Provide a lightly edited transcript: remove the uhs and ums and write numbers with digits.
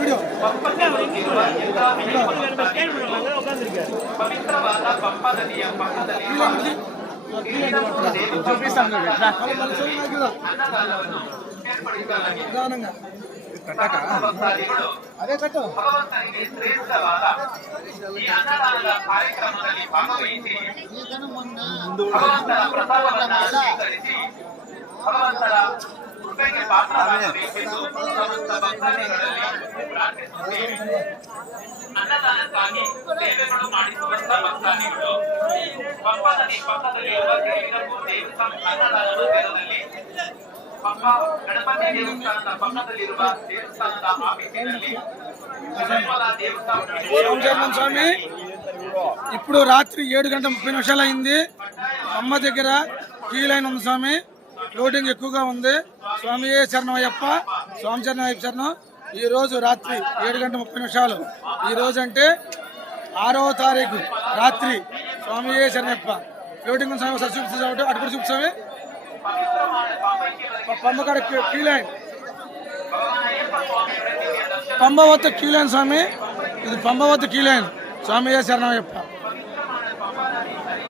Video అదే కట్టు ಅನ್ನದಾನಕ್ಕಾಗಿ ಸೇವೆಗಳು ಮಾಡಿಸುವಂತ ಭಕ್ತಾದಿಗಳು ಪಕ್ಕದಲ್ಲಿ ಅನ್ನದಾನದ ತೀರದಲ್ಲಿ ಗಣಪತಿ ದೇವಸ್ಥಾನದ ಪಕ್ಕದಲ್ಲಿರುವ ದೇವಸ್ಥಾನದ ಆಫೀಸಿನಲ್ಲಿ స్వామి ఇప్పుడు రాత్రి 7:30 అయింది. అమ్మ దగ్గర క్యూ లైన్ ఉంది స్వామి. లోడింగ్ ఎక్కువగా ఉంది. స్వామి శరణం అయ్యప్ప, స్వామి చరణం అయ్యప్ప శరణం. ఈ రోజు రాత్రి 7:30 ఈ రోజు అంటే 6వ తారీఖు రాత్రి స్వామి శరణయ్యప్ప లోడింగ్ ఉంది స్వామి. ఒకసారి చూపిస్తాం అటు కూడా చూపిస్తామే. పంబకాడ క్యూ లైన్, పంబ వద్ద క్యూ లైన్ స్వామి. ఇది పంబ వద్ద క్యూ లైన్. స్వామి శరణం అయ్యప్ప.